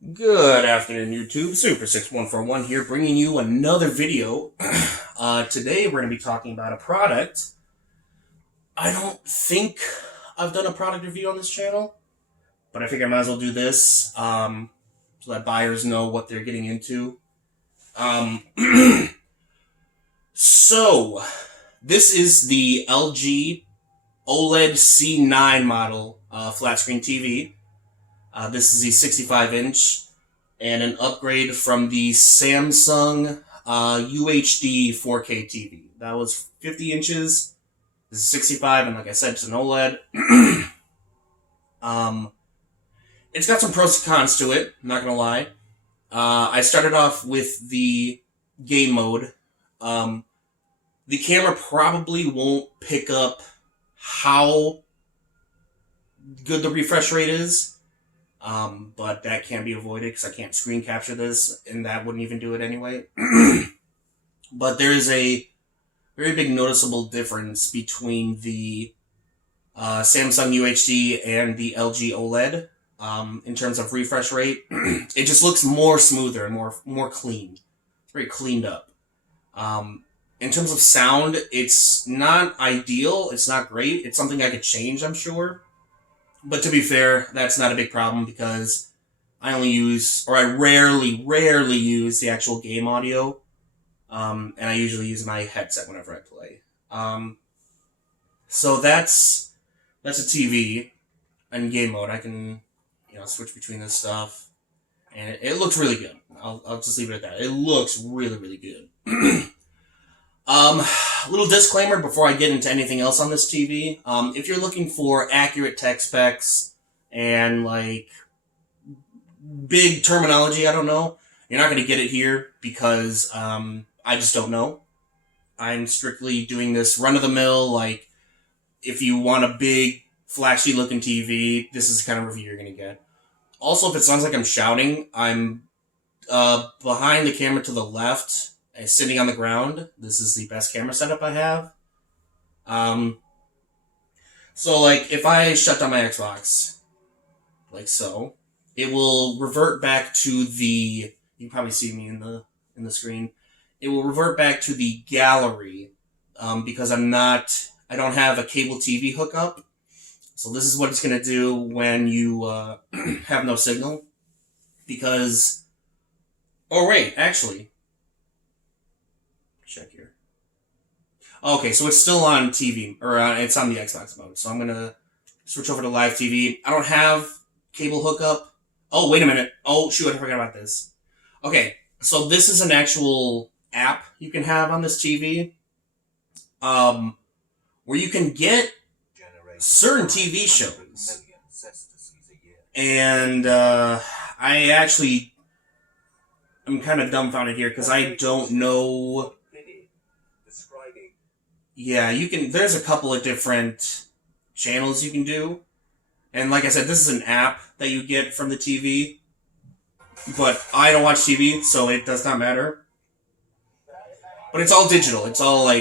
Good afternoon, YouTube. Super6141 here, bringing you another video. Today we're going to be talking about a product. I don't think I've done a product review on this channel, but I figure I might as well do this so that buyers know what they're getting into. Um, so, this is the LG OLED C9 model flat screen TV. This is the 65-inch and an upgrade from the Samsung UHD 4K TV. That was 50 inches. This is 65, and like I said, it's an OLED. It's got some pros and cons to it, I'm not going to lie. I started off with the game mode. The camera probably won't pick up how good the refresh rate is. But that can't be avoided because I can't screen capture this, and that wouldn't even do it anyway. But there is a very big noticeable difference between the Samsung UHD and the LG OLED in terms of refresh rate. It just looks more smoother and more clean. It's very cleaned up. In terms of sound, it's not ideal. It's not great. It's something I could change, I'm sure. But to be fair, that's not a big problem because I rarely use the actual game audio. And I usually use my headset whenever I play. So that's a TV in game mode. I can, switch between this stuff. And it looks really good. I'll just leave it at that. It looks really good. Little disclaimer before I get into anything else on this TV. If you're looking for accurate tech specs and big terminology, I don't know, you're not going to get it here because I just don't know. I'm strictly doing this run-of-the-mill, if you want a big, flashy looking TV, this is the kind of review you're going to get. Also, if it sounds like I'm shouting, I'm behind the camera to the left, sitting on the ground. This is the best camera setup I have. So if I shut down my Xbox, like so, it will revert back to the, you can probably see me in the screen. It will revert back to the gallery, because I don't have a cable TV hookup. So this is what it's going to do when you, have no signal. Because, oh wait, actually, check here. Okay, so it's still on TV, or it's on the Xbox mode. So I'm going to switch over to live TV. I don't have cable hookup. Oh, wait a minute. Oh, shoot, I forgot about this. Okay, so this is an actual app you can have on this TV, where you can get certain TV shows. And I'm kind of dumbfounded here because I don't know. Yeah, there's a couple of different channels you can do. And like I said, this is an app that you get from the TV. But I don't watch TV, so it does not matter. But it's all digital. It's all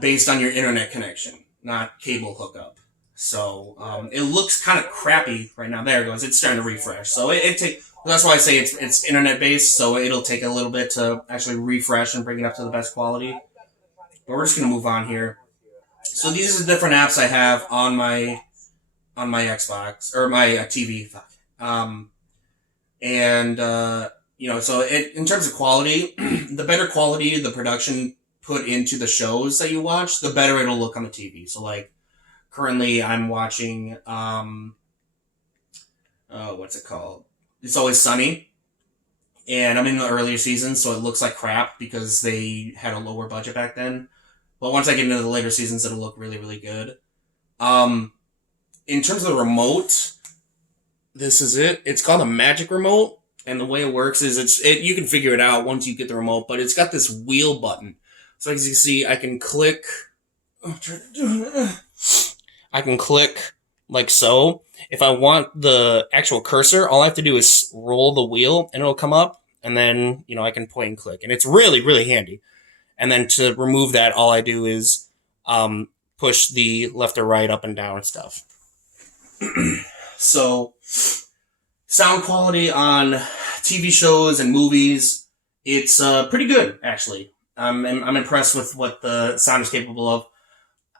based on your internet connection, not cable hookup. So it looks kind of crappy right now. There it goes. It's starting to refresh. So that's why I say it's internet based. So it'll take a little bit to actually refresh and bring it up to the best quality. But we're just gonna move on here. So these are the different apps I have on my Xbox or my TV. So in terms of quality, the better quality the production put into the shows that you watch, the better it'll look on the TV. So currently I'm watching what's it called? It's Always Sunny. And I'm in the earlier seasons, so it looks like crap because they had a lower budget back then. But once I get into the later seasons, it'll look really good. In terms of the remote, this is it. It's called a Magic Remote, and the way it works is you can figure it out once you get the remote, but it's got this wheel button. So as you can see, I can click. I can click like so. If I want the actual cursor, all I have to do is roll the wheel, and it'll come up, and then I can point and click, and it's really handy. And then to remove that, all I do is push the left or right, up and down and stuff. So Sound quality on TV shows and movies, it's pretty good, actually. I'm impressed with what the sound is capable of.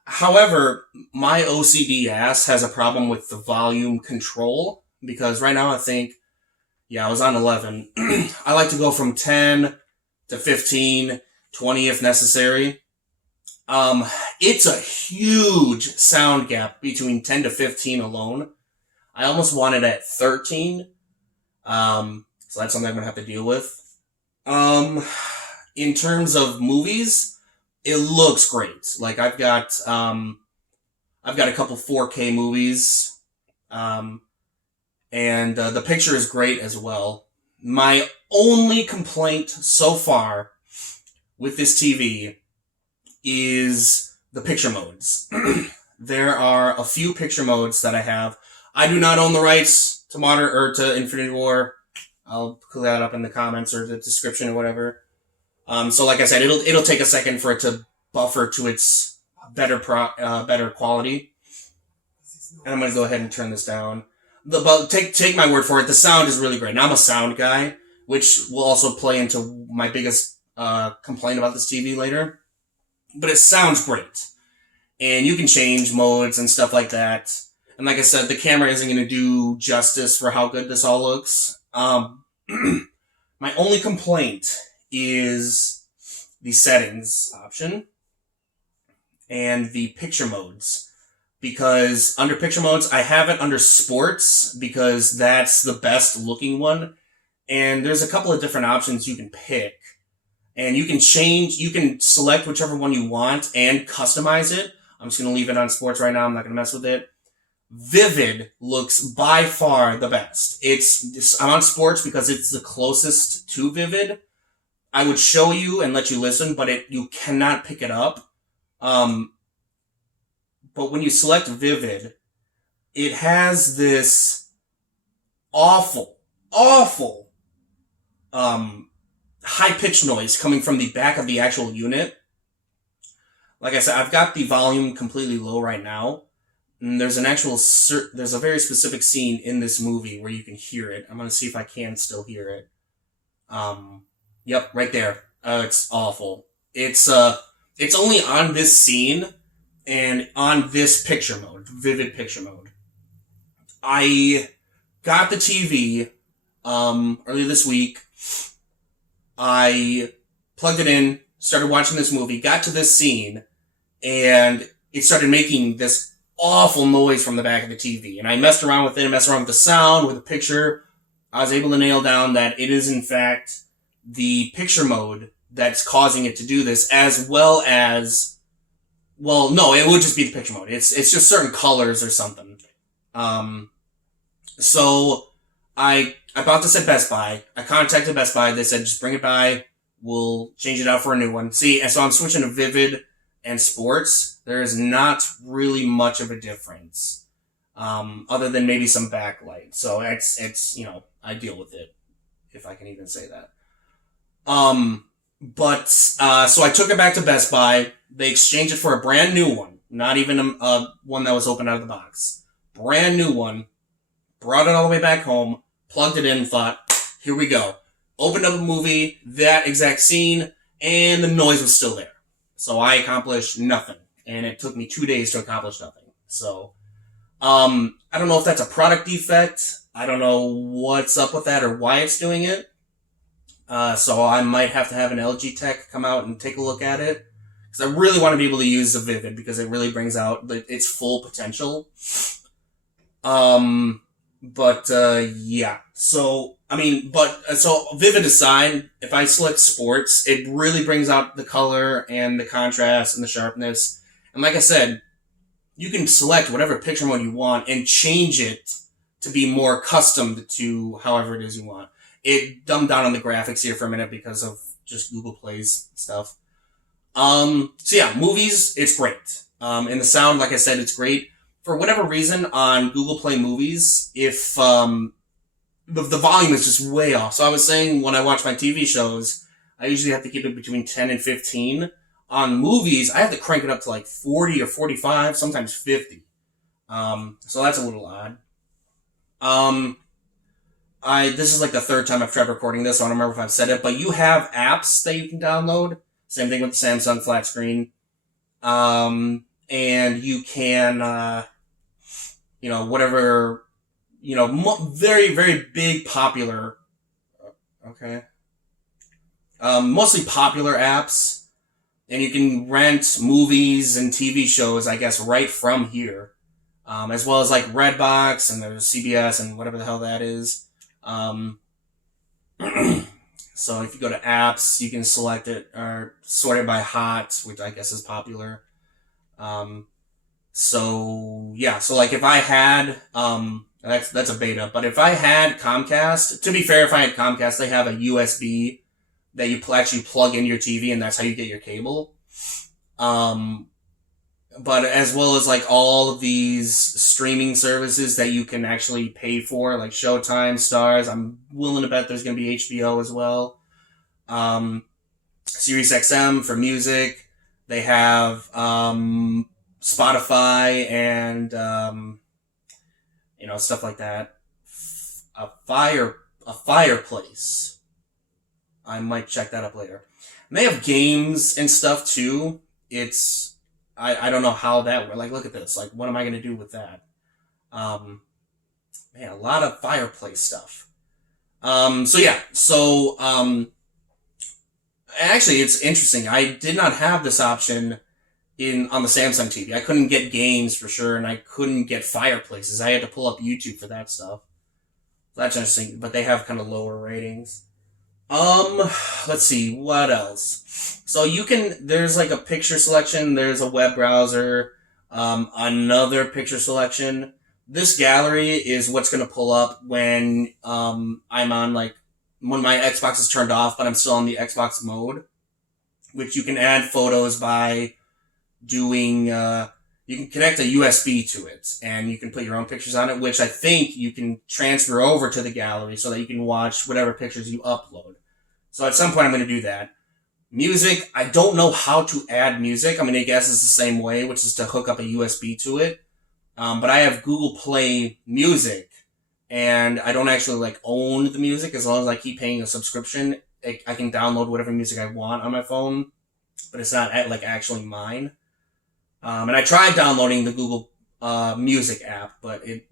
However, my OCD ass has a problem with the volume control, because right now I think, yeah, I was on 11. I like to go from 10 to 15, 20 if necessary. Um, it's a huge sound gap between 10 to 15 alone. I almost want it at 13. So that's something I'm gonna have to deal with. Um, in terms of movies, it looks great. Like I've got a couple 4K movies. Um, and the picture is great as well. My only complaint so far with this TV is the picture modes. There are a few picture modes that I have. I do not own the rights to Modern or to Infinity War. I'll put that up in the comments or the description or whatever. So like I said, it'll take a second for it to buffer to its better quality. And I'm gonna go ahead and turn this down. But take my word for it, the sound is really great. And I'm a sound guy, which will also play into my biggest complaint about this TV later. But it sounds great. And you can change modes and stuff like that. And like I said, the camera isn't going to do justice for how good this all looks. My only complaint is the settings option and the picture modes. Because under picture modes, I have it under sports because that's the best looking one. And there's a couple of different options you can pick. And you can select whichever one you want and customize it. I'm just going to leave it on sports right now. I'm not going to mess with it. Vivid looks by far the best. I'm on sports because it's the closest to Vivid. I would show you and let you listen, but you cannot pick it up. But when you select Vivid, it has this awful, high-pitched noise coming from the back of the actual unit. Like I said, I've got the volume completely low right now. And there's a very specific scene in this movie where you can hear it. I'm going to see if I can still hear it. Yep, right there. It's awful. It's only on this scene and on this picture mode, vivid picture mode. I got the TV, earlier this week. I plugged it in, started watching this movie, got to this scene, and it started making this awful noise from the back of the TV. And I messed around with it, messed around with the sound, with the picture. I was able to nail down that it is, in fact, the picture mode that's causing it to do this, as well as... Well, no, it would just be the picture mode. It's just certain colors or something. So I bought this at Best Buy. I contacted Best Buy. They said, just bring it by. We'll change it out for a new one. See, and so I'm switching to Vivid and Sports. There is not really much of a difference. Other than maybe some backlight. So it's, I deal with it. If I can even say that. So I took it back to Best Buy. They exchanged it for a brand new one. Not even a one that was opened out of the box. Brand new one. Brought it all the way back home. Plugged it in, thought, here we go. Opened up a movie, that exact scene, and the noise was still there. So I accomplished nothing. And it took me 2 days to accomplish nothing. So, I don't know if that's a product defect. I don't know what's up with that or why it's doing it. So I might have to have an LG tech come out and take a look at it. Because I really want to be able to use the Vivid because it really brings out its full potential. Yeah. So, so Vivid aside, if I select sports, it really brings out the color and the contrast and the sharpness. And like I said, you can select whatever picture mode you want and change it to be more accustomed to however it is you want. It dumbed down on the graphics here for a minute because of just Google Play's stuff. So yeah, movies, it's great. And the sound, like I said, it's great. For whatever reason, on Google Play Movies, if, the volume is just way off. So I was saying when I watch my TV shows, I usually have to keep it between 10 and 15. On movies, I have to crank it up to like 40 or 45, sometimes 50. So that's a little odd. this is like the third time I've tried recording this, so I don't remember if I've said it, but you have apps that you can download. Same thing with the Samsung flat screen. And you can, whatever, very, very big popular, okay. Mostly popular apps, and you can rent movies and TV shows, I guess, right from here. As well as like Redbox, and there's CBS and whatever the hell that is. So if you go to apps, you can select it or sort it by hot, which I guess is popular. So like if I had, that's a beta, but if I had Comcast, to be fair, if I had Comcast, they have a USB that you actually plug into your TV, and that's how you get your cable. But as well as like all of these streaming services that you can actually pay for, like Showtime, Stars, I'm willing to bet there's going to be HBO as well. Sirius XM for music. They have Spotify and stuff like that. A fireplace. I might check that up later. And they have games and stuff too. I don't know how that works. Like, look at this. Like, what am I going to do with that? Man, a lot of fireplace stuff. Actually, it's interesting. I did not have this option on the Samsung TV. I couldn't get games for sure, and I couldn't get fireplaces. I had to pull up YouTube for that stuff. That's interesting, but they have kind of lower ratings. Let's see, what else? So there's like a picture selection, there's a web browser, another picture selection. This gallery is what's gonna pull up when, I'm on when my Xbox is turned off, but I'm still on the Xbox mode, which you can add photos by doing, you can connect a USB to it, and you can put your own pictures on it, which I think you can transfer over to the gallery so that you can watch whatever pictures you upload. So at some point I'm going to do that. Music, I don't know how to add music. I'm going to guess it's the same way, which is to hook up a USB to it. But I have Google Play Music, and I don't actually own the music. As long as I keep paying a subscription, I can download whatever music I want on my phone, but it's not actually mine. And I tried downloading the Google Music app, but it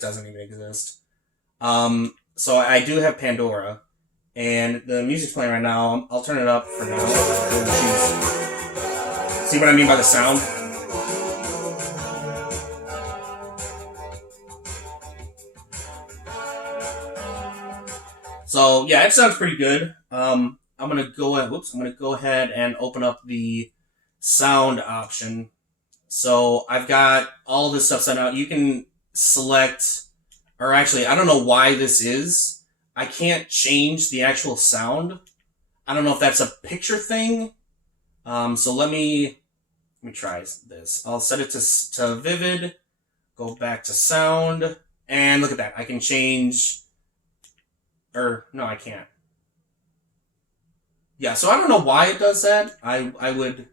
doesn't even exist. So I do have Pandora, and the music's playing right now. I'll turn it up for now. See what I mean by the sound? So yeah, it sounds pretty good. I'm gonna go ahead and open up the sound option. So I've got all this stuff set out. You can select, or actually, I don't know why this is. I can't change the actual sound. I don't know if that's a picture thing. So let me try this. I'll set it to vivid, go back to sound, and look at that. I can change, or no, I can't. Yeah, so I don't know why it does that. I would,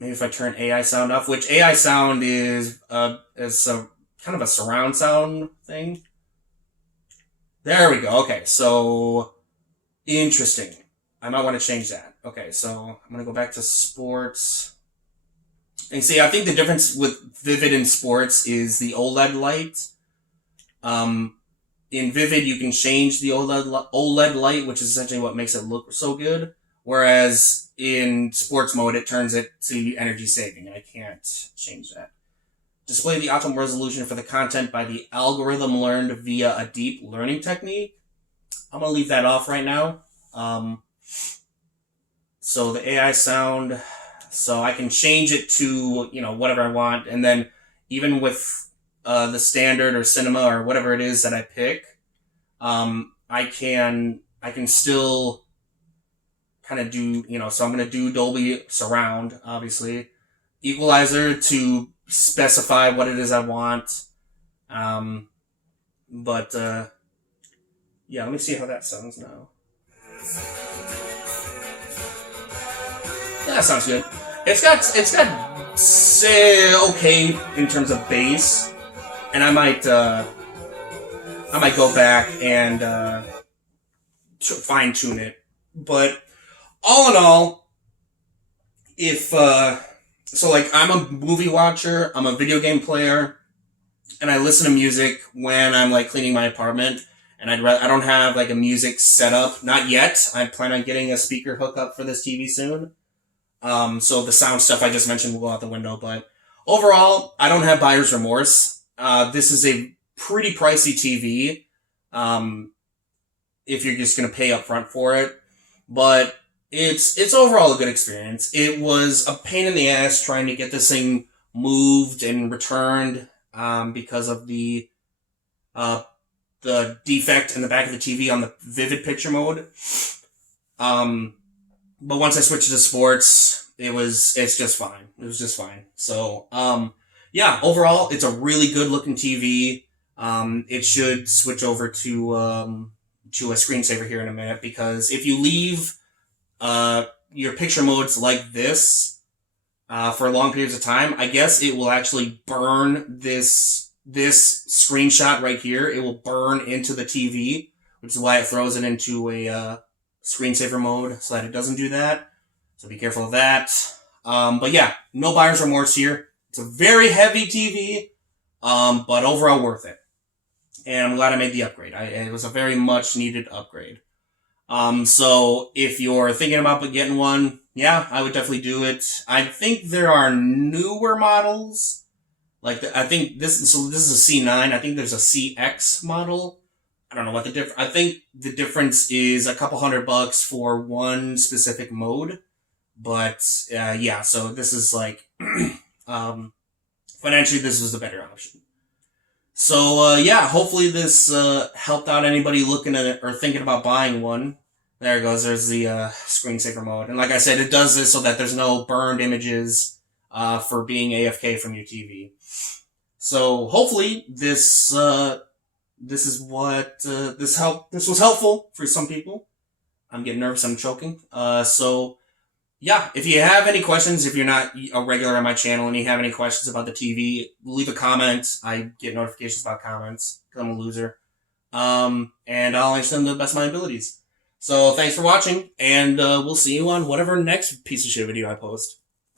maybe if I turn AI sound off, which AI sound is a kind of a surround sound thing. There we go. Okay, so interesting. I might want to change that. Okay, so I'm going to go back to sports. And see, I think the difference with Vivid and sports is the OLED light. In Vivid, you can change the OLED light, which is essentially what makes it look so good. Whereas in sports mode, it turns it to energy saving, and I can't change that. Display the optimal resolution for the content by the algorithm learned via a deep learning technique. I'm going to leave that off right now. So the AI sound, so I can change it to, whatever I want. And then even with the standard or cinema or whatever it is that I pick, I can still kind of do, so I'm going to do Dolby Surround, obviously. Equalizer to specify what it is I want. Yeah, let me see how that sounds now. Yeah, that sounds good. It's got okay in terms of bass, and I might I might go back and fine tune it. But all in all, if so, like I'm a movie watcher, I'm a video game player, and I listen to music when I'm like cleaning my apartment. And I don't have like a music setup, not yet. I plan on getting a speaker hookup for this TV soon. So the sound stuff I just mentioned will go out the window. But overall, I don't have buyer's remorse. This is a pretty pricey TV. If you're just gonna pay up front for it, but it's overall a good experience. It was a pain in the ass trying to get this thing moved and returned because of the defect in the back of the TV on the vivid picture mode. But once I switched to sports, it's just fine. It was just fine. So, yeah, overall, it's a really good looking TV. It should switch over to a screensaver here in a minute, because if you leave, your picture modes like this, for long periods of time, I guess it will actually burn this screenshot right here. It will burn into the TV, which is why it throws it into a screensaver mode so that it doesn't do that. So be careful of that. But yeah, no buyer's remorse here. It's a very heavy TV, but overall worth it. And I'm glad I made the upgrade. It was a very much needed upgrade. So if you're thinking about getting one, yeah, I would definitely do it. I think there are newer models. I think this is a C9. I think there's a CX model. I don't know what I think the difference is a couple $100 for one specific mode. But, yeah, so this is like, financially this was the better option. So, yeah, hopefully this, helped out anybody looking at it or thinking about buying one. There it goes. There's the, screensaver mode. And like I said, it does this so that there's no burned images, for being AFK from your TV. So hopefully this was helpful for some people. I'm getting nervous. I'm choking. So yeah, if you have any questions, if you're not a regular on my channel and you have any questions about the TV, leave a comment. I get notifications about comments because I'm a loser. And I'll answer them to the best of my abilities. So thanks for watching, and we'll see you on whatever next piece of shit video I post.